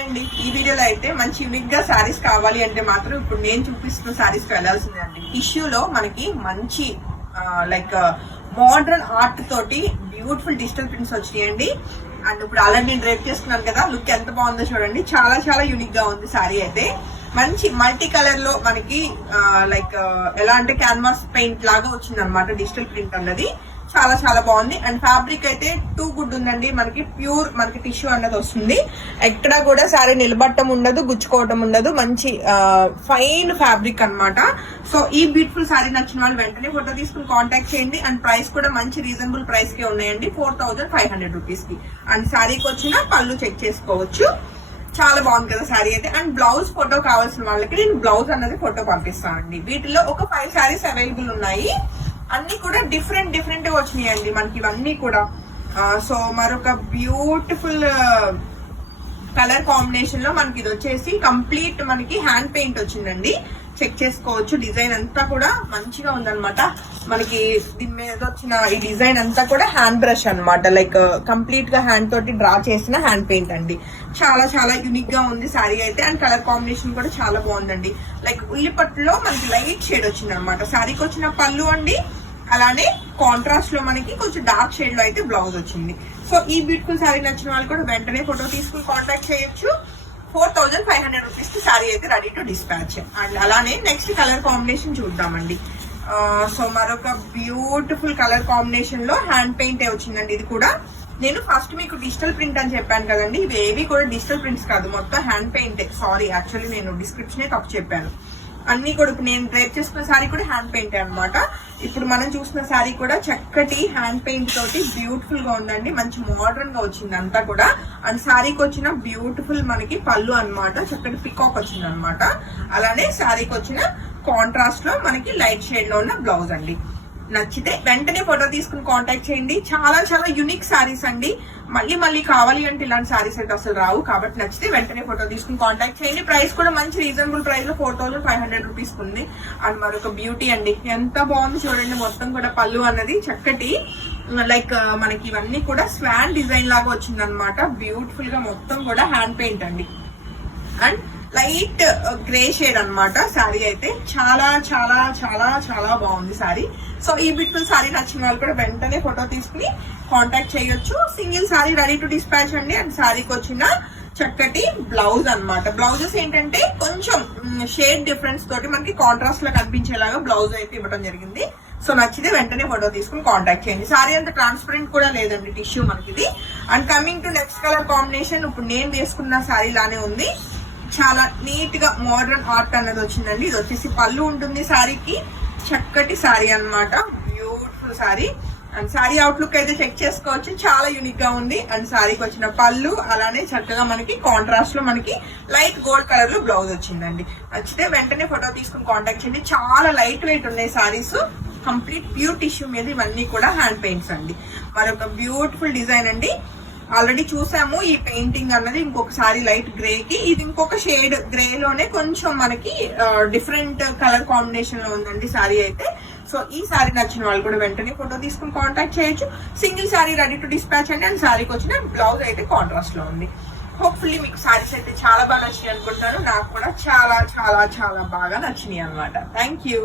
Hi అండి. ఈ వీడియోలో అయితే మంచి యూనిక్ గా శారీస్ కావాలి అంటే మాత్రం ఇప్పుడు నేను చూపిస్తున్న శారీస్ కి వెళ్ళాల్సిందే అండి. టిష్యూలో మనకి మంచి లైక్ మోడర్న్ ఆర్ట్ తోటి బ్యూటిఫుల్ డిజిటల్ ప్రింట్స్ వచ్చినాయండి. అండ్ ఇప్పుడు ఆల్రెడీ నేను డ్రైప్ చేసుకున్నాను కదా, లుక్ ఎంత బాగుందో చూడండి. చాలా చాలా యూనిక్ గా ఉంది శారీ అయితే. మంచి మల్టీ కలర్ లో మనకి లైక్ ఎలా అంటే క్యాన్వాస్ పెయింట్ లాగా వచ్చింది అనమాట డిజిటల్ ప్రింట్ అన్నది. చాలా చాలా బాగుంది. అండ్ ఫ్యాబ్రిక్ అయితే టూ గుడ్ ఉందండి. మనకి ప్యూర్ మనకి టిష్యూ అన్నది వస్తుంది. ఎక్కడ కూడా శారీ నిలబట్టం ఉండదు, గుచ్చుకోవటం ఉండదు. మంచి ఫైన్ ఫ్యాబ్రిక్ అన్నమాట. సో ఈ బ్యూటిఫుల్ శారీ నచ్చిన వాళ్ళు వెంటనే ఫోటో తీసుకుని కాంటాక్ట్ చేయండి. అండ్ ప్రైస్ కూడా మంచి రీజనబుల్ ప్రైస్ కే ఉన్నాయండి, 4500 రూపీస్ కి. అండ్ శారీకి వచ్చిన పళ్ళు చెక్ చేసుకోవచ్చు. చాలా బాగుంది కదా శారీ అయితే. అండ్ బ్లౌజ్ ఫోటో కావాల్సిన వాళ్ళకి నేను బ్లౌజ్ అన్నది ఫోటో పంపిస్తానండి. వీటిలో ఒక 5 శారీస్ అవైలబుల్ ఉన్నాయి. అన్ని కూడా డిఫరెంట్ డిఫరెంట్ గా వచ్చినాయండి మనకి ఇవన్నీ కూడా. సో మరొక బ్యూటిఫుల్ కలర్ కాంబినేషన్ లో మనకి ఇది వచ్చేసి కంప్లీట్ మనకి హ్యాండ్ పెయింట్ వచ్చిందండి. చెక్ చేసుకోవచ్చు. డిజైన్ అంతా కూడా మంచిగా ఉందన్నమాట. మనకి దీని మీద వచ్చిన ఈ డిజైన్ అంతా కూడా హ్యాండ్ బ్రష్ అన్నమాట. లైక్ కంప్లీట్ గా హ్యాండ్ తోటి డ్రా చేసిన హ్యాండ్ పెయింట్ అండి. చాలా చాలా యూనిక్ గా ఉంది శారీ అయితే. అండ్ కలర్ కాంబినేషన్ కూడా చాలా బాగుందండి. లైక్ ఉల్లిపట్టులో మనకి లైట్ షేడ్ వచ్చింది అనమాట. శారీకి వచ్చిన పళ్ళు అండి. అలానే కాంట్రాస్ట్ లో మనకి కొంచెం డార్క్ షేడ్ లో అయితే బ్లౌజ్ వచ్చింది. సో ఈ బ్యూటిఫుల్ శారీ నచ్చిన వాళ్ళు కూడా వెంటనే ఫోటో తీసుకుని కాంటాక్ట్ చేయొచ్చు. 4500 రూపీస్ కి శారీ అయితే రెడీ టు డిస్పాచ్. అండ్ అలానే నెక్స్ట్ కలర్ కాంబినేషన్ చూద్దామండి. సో మరొక బ్యూటిఫుల్ కలర్ కాంబినేషన్ లో హ్యాండ్ పెయింట్ వచ్చిందండి. ఇది కూడా నేను ఫస్ట్ మీకు డిజిటల్ ప్రింట్ అని చెప్పాను కదండి. ఇవి ఏవి కూడా డిజిటల్ ప్రింట్స్ కాదు, మొత్తం హ్యాండ్ పెయింట్. సారీ, యాక్చువల్లీ నేను డిస్క్రిప్షన్ తప్పు చెప్పాను. అన్ని కూడా ఇప్పుడు నేను డ్రైప్ చేసుకున్న శారీ కూడా హ్యాండ్ పెయింట్ అనమాట. ఇప్పుడు మనం చూసిన శారీ కూడా చక్కటి హ్యాండ్ పెయింట్ తోటి బ్యూటిఫుల్ గా ఉందండి. మంచి మోడర్న్ గా వచ్చింది అంతా కూడా. అండ్ శారీకి వచ్చిన బ్యూటిఫుల్ మనకి పళ్ళు అన్నమాట. చక్కటి పికాక్ వచ్చింది అనమాట. అలానే శారీకి వచ్చిన కాంట్రాస్ట్ లో మనకి లైట్ షేడ్ లో ఉన్న బ్లౌజ్ అండి. నచ్చితే వెంటనే ఫోటో తీసుకుని కాంటాక్ట్ చేయండి. చాలా చాలా యూనిక్ శారీస్ అండి. మళ్ళీ మళ్ళీ కావాలి అంటే ఇలాంటి శారీస్ అయితే అసలు రావు. కాబట్టి నచ్చితే వెంటనే ఫోటో తీసుకుని కాంటాక్ట్ చేయండి. ప్రైస్ కూడా మంచి రీజనబుల్ ప్రైస్ లో 4500 రూపీస్ ఉంది. అండ్ మరొక బ్యూటీ అండి, ఎంత బాగుంది చూడండి. మొత్తం కూడా పళ్ళు అన్నది చక్కటి లైక్ మనకి ఇవన్నీ కూడా స్వాన్ డిజైన్ లాగా వచ్చింది అనమాట. బ్యూటిఫుల్ గా మొత్తం కూడా హ్యాండ్ పెయింట్ అండి. అండ్ లైట్ గ్రే షేడ్ అన్నమాట శారీ అయితే. చాలా చాలా చాలా చాలా బాగుంది శారీ. సో ఈ బ్యూటిఫుల్ శారీ నచ్చిన వాళ్ళు కూడా వెంటనే ఫోటో తీసుకుని కాంటాక్ట్ చేయొచ్చు. Single sari ready to dispatch అండి. అండ్ శారీకి వచ్చిన చక్కటి బ్లౌజ్ అన్నమాట. బ్లౌజెస్ ఏంటంటే కొంచెం షేడ్ డిఫరెన్స్ తోటి మనకి కాంట్రాస్ట్ లో కనిపించేలాగా బ్లౌజ్ అయితే ఇవ్వడం జరిగింది. సో నచ్చితే వెంటనే ఫోటో తీసుకుని కాంటాక్ట్ చేయండి. సారీ అంత ట్రాన్స్పరెంట్ కూడా లేదండి టిష్యూ మనకి. And coming to next colour combination, ఇప్పుడు నేను వేసుకున్న శారీ లానే ఉంది. చాలా నీట్ గా మోడర్న్ ఆర్ట్ అన్నది వచ్చిందండి. ఇది వచ్చేసి పళ్ళు ఉంటుంది శారీకి. చక్కటి శారీ అన్నమాట, beautiful sari. And sari outlook అయితే చెక్ చేసుకోవచ్చు. చాలా యూనిక్ గా ఉంది. అండ్ శారీకి వచ్చిన పళ్ళు అలానే చక్కగా మనకి కాంట్రాస్ట్ లో మనకి లైట్ గోల్డ్ కలర్ లో బ్లౌజ్ వచ్చిందండి. నచ్చితే వెంటనే ఫోటో తీసుకుని కాంటాక్ట్ చేయండి. చాలా లైట్ వెయిట్ ఉన్నాయి శారీస్. కంప్లీట్ ప్యూర్ టిష్యూ మీద ఇవన్నీ కూడా హ్యాండ్ పెయింట్స్ అండి. మరొక బ్యూటిఫుల్ డిజైన్ అండి. ఆల్రెడీ చూసాము ఈ పెయింటింగ్ అన్నది. ఇంకొకసారి లైట్ గ్రే కి, ఇది ఇంకొక షేడ్ గ్రే లోనే కొంచెం మనకి డిఫరెంట్ కలర్ కాంబినేషన్ లో ఉందండి శారీ అయితే. సో ఈ శారీ నచ్చిన వాళ్ళు కూడా వెంటనే ఫోటో తీసుకుని కాంటాక్ట్ చేయొచ్చు. Single sari ready to dispatch అండి. అండ్ శారీకి వచ్చిన బ్లౌజ్ అయితే కాంట్రాస్ట్ లో ఉంది. హోప్ఫుల్లీ మీకు శారీస్ అయితే చాలా బాగా నచ్చినాయి అనుకుంటున్నాను. నాకు కూడా చాలా చాలా చాలా బాగా నచ్చినాయి అనమాట. Thank you.